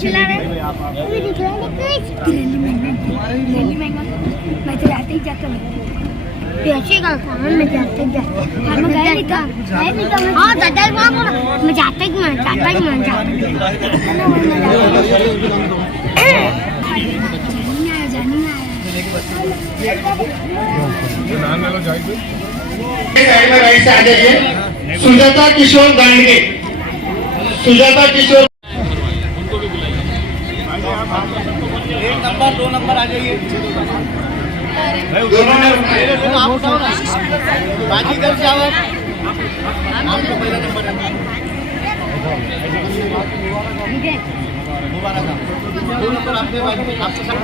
चिल्ला रहे दिल्ली में मैं तो जाते ही जाता हूँ ऐसे का सामान में जाते ही जाता मैं गया नहीं था हाँ दादा मैं जाता ही मैं राइट से आ जाइए। सुजाता किशोर गांडगे, सुजाता किशोर 1 नंबर 2 नंबर आ जाइए। दोनों ने बाकी इधर से आओ। आपका पहला नंबर है। दोबारा का 2 नंबर आपके बाकी आपके साथ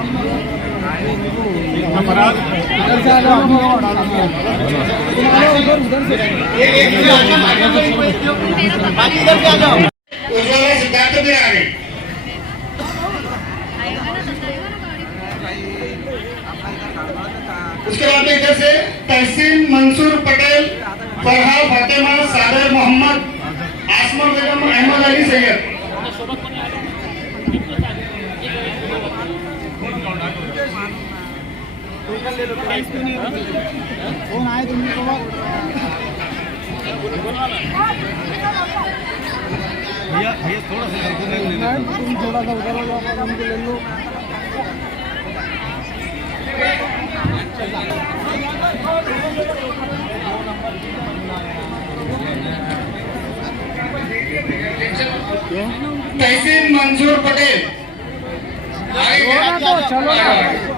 इधर से आ जाओ। बाकी इधर से आ जाओ। उज्ज्वला सिद्धार्थ भी आ गए। उसके बाद इधर से तहसीन मंसूर पटेल, फरहा फातिमा, सादर मोहम्मद, आसमा बेगम, अहमद अली सैयद। फोन आए तुम भैया थोड़ा सा तुम थोड़ा सा उधर हो जाओ उनको ले लो। तहसीन मंसूर पटेल चलो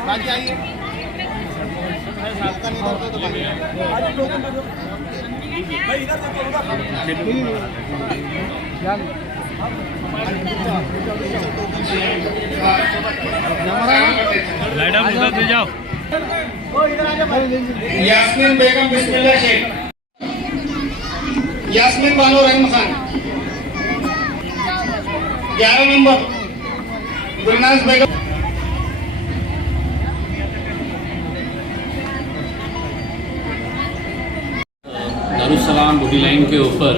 बाकी आइए। जाओ। यास्मीन बेगम बिस्मिल्लाह शेख, यास्मीन बानो रहम खान 11 नंबर, गुलनाज बेगम। दारुस्सलाम बॉडी लाइन के ऊपर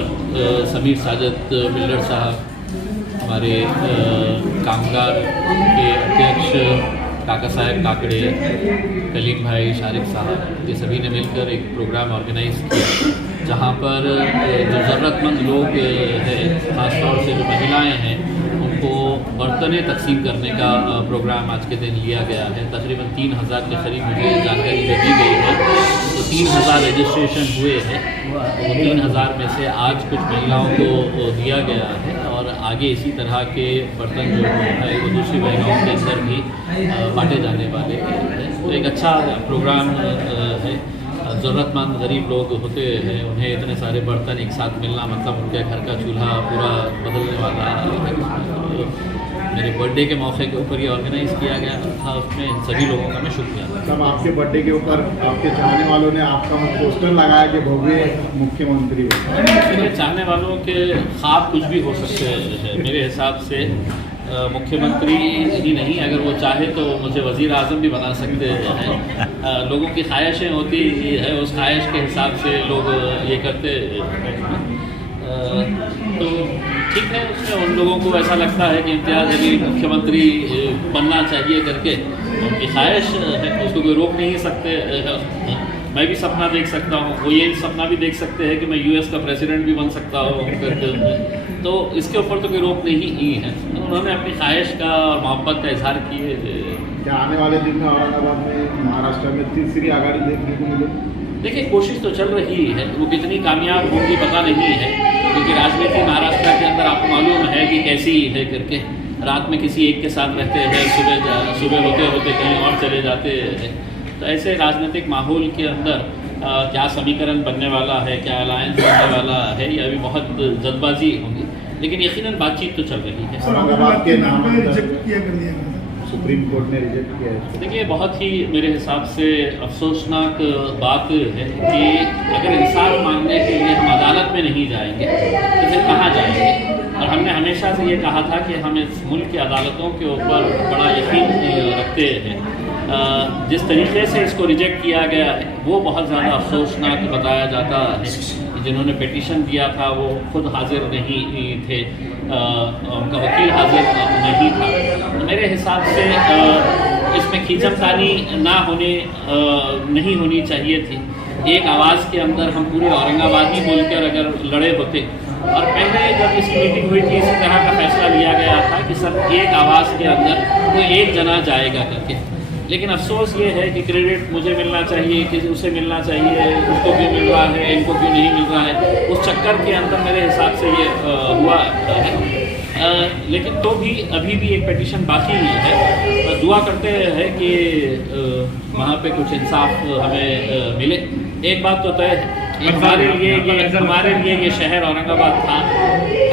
समीर साजद बिल्डर साहब, हमारे कामगार के अध्यक्ष काका साहब काकड़े, कलीम भाई, शारिक साहब, ये सभी ने मिलकर एक प्रोग्राम ऑर्गेनाइज़ किया जहाँ पर जो ज़रूरतमंद लोग हैं, ख़ासतौर से जो महिलाएं हैं, उनको बर्तनें तकसीम करने का प्रोग्राम आज के दिन लिया गया है। तकरीबन 3000 के करीब मुझे जानकारी दी गई है। तो 3000 रजिस्ट्रेशन हुए हैं। तो 3000 में से आज कुछ महिलाओं को दिया गया है और आगे इसी तरह के बर्तन जो है वो दूसरी महिलाओं के अंदर भी बांटे जाने वाले हैं। तो एक अच्छा प्रोग्राम है। ज़रूरतमंद गरीब लोग होते हैं, उन्हें इतने सारे बर्तन एक साथ मिलना मतलब उनके घर का चूल्हा पूरा बदलने वाला है। मेरे बर्थडे के मौके के ऊपर ये ऑर्गेनाइज़ किया गया था, उसमें इन सभी लोगों का मैं शुक्रिया। तब आपके बर्थडे के ऊपर आपके चाहने वालों ने आपका पोस्टर लगाया कि भव्य मुख्यमंत्री हो। मेरे चाहने वालों के ख्वाब कुछ भी हो सकते हैं। मेरे हिसाब से मुख्यमंत्री ही नहीं, अगर वो चाहे तो मुझे वज़ीर आज़म भी बना सकते हैं। लोगों की ख्वाहिशें होती है, उस ख्वाहिश के हिसाब से लोग ये करते हैं। तो ठीक है, उसमें उन लोगों को ऐसा लगता है कि इम्तियाज़ अली मुख्यमंत्री बनना चाहिए करके उनकी ख्वाहिश है, उसको कोई रोक नहीं सकते। मैं भी सपना देख सकता हूँ, वो ये सपना भी देख सकते हैं कि मैं यूएस का प्रेसिडेंट भी बन सकता हूँ करके। तो इसके ऊपर तो कोई रोक नहीं ही है। उन्होंने अपनी ख्वाहिश का और मोहब्बत का इजहार किए। क्या आने वाले दिन में औरंगाबाद में, महाराष्ट्र में तीसरी आघाड़ी देखने को मिले? देखिए, कोशिश तो चल रही है, वो कितनी कामयाब होगी पता नहीं है, क्योंकि राजनीति महाराष्ट्र के अंदर आपको मालूम है कि कैसी है करके। रात में किसी एक के साथ रहते हैं, सुबह होते होते कहीं और चले जाते हैं। तो ऐसे राजनीतिक माहौल के अंदर क्या समीकरण बनने वाला है, क्या अलायंस बनने वाला है, ये अभी बहुत जल्दबाजी होगी, लेकिन यकीनन बातचीत तो चल रही है। औरंगाबाद के नाम सुप्रीम कोर्ट ने रिजेक्ट किया है। देखिए, बहुत ही मेरे हिसाब से अफसोसनाक बात है कि अगर इंसाफ मांगने के लिए हम अदालत में नहीं जाएंगे तो फिर कहाँ जाएंगे। और हमने हमेशा से ये कहा था कि हम इस मुल्क की अदालतों के ऊपर बड़ा यकीन रखते हैं। जिस तरीके से इसको रिजेक्ट किया गया है वो बहुत ज़्यादा अफसोसनाक बताया जाता है। जिन्होंने पिटीशन दिया था वो खुद हाजिर नहीं थे, उनका वकील हाजिर नहीं था। तो मेरे हिसाब से इसमें खींचमतानी नहीं होनी चाहिए थी। एक आवाज़ के अंदर हम पूरे औरंगाबाद ही बोलकर अगर लड़े होते, और पहले जब इसकी मीटिंग हुई थी इसी तरह का फैसला लिया गया था कि सब एक आवाज़ के अंदर कोई एक जना जाएगा करके। लेकिन अफसोस ये है कि क्रेडिट मुझे मिलना चाहिए, किसी उसे मिलना चाहिए, उसको क्यों मिल रहा है, इनको क्यों नहीं मिल रहा है, उस चक्कर के अंदर मेरे हिसाब से ये हुआ है। लेकिन तो भी अभी भी एक पिटीशन बाकी है। दुआ करते हैं कि वहाँ पे कुछ इंसाफ हमें मिले। एक बात तो तय है, हमारे लिए ये शहर औरंगाबाद था,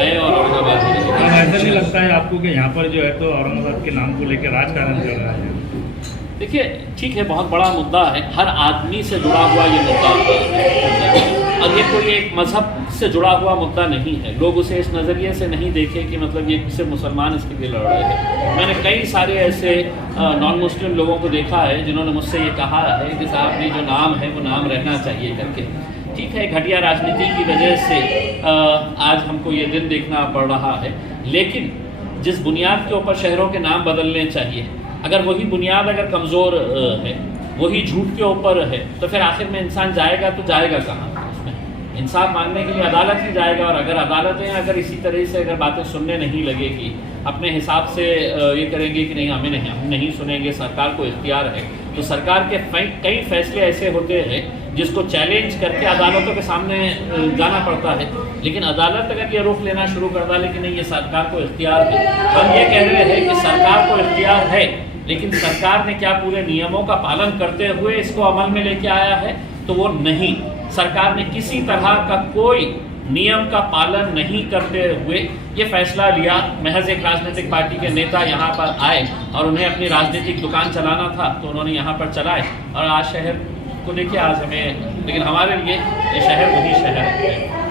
है और औरंगाबाद में ऐसा नहीं लगता है आपको कि यहाँ पर जो है तो औरंगाबाद के नाम को लेकर राजकारण चल रहा है? देखिए ठीक है, बहुत बड़ा मुद्दा है, हर आदमी से जुड़ा हुआ ये मुद्दा है, और ये कोई एक मजहब से जुड़ा हुआ मुद्दा नहीं है। लोग उसे इस नज़रिए से नहीं देखे कि मतलब ये सिर्फ मुसलमान इसके लिए लड़ रहे हैं। मैंने कई सारे ऐसे नॉन मुस्लिम लोगों को देखा है जिन्होंने मुझसे ये कहा है कि साहब ये जो नाम है वो नाम रहना चाहिए करके। ठीक है, घटिया राजनीति की वजह से आज हमको ये दिन देखना पड़ रहा है, लेकिन जिस बुनियाद के ऊपर शहरों के नाम बदलने चाहिए, अगर वही बुनियाद अगर कमज़ोर है, वही झूठ के ऊपर है, तो फिर आखिर में इंसान जाएगा तो जाएगा कहाँ? उसमें इंसाफ मांगने के लिए अदालत ही जाएगा, और अगर अदालतें अगर इसी तरह से अगर बातें सुनने नहीं लगेगी, अपने हिसाब से ये करेंगे कि नहीं हम नहीं सुनेंगे, सरकार को इख्तियार है, तो सरकार के कई फैसले ऐसे होते हैं जिसको चैलेंज करके अदालतों के सामने जाना पड़ता है। लेकिन अदालत अगर ये रुख लेना शुरू कर दे लेकिन नहीं, ये सरकार को इख्तियार है, हम ये कह रहे हैं कि सरकार को इख्तियार है, लेकिन सरकार ने क्या पूरे नियमों का पालन करते हुए इसको अमल में लेके आया है? तो वो नहीं। सरकार ने किसी तरह का कोई नियम का पालन नहीं करते हुए ये फैसला लिया। महज एक राजनीतिक पार्टी के नेता यहाँ पर आए और उन्हें अपनी राजनीतिक दुकान चलाना था, तो उन्होंने यहाँ पर चलाए, और आज शहर को देखिए आज हमें, लेकिन हमारे लिए ये शहर वही शहर है।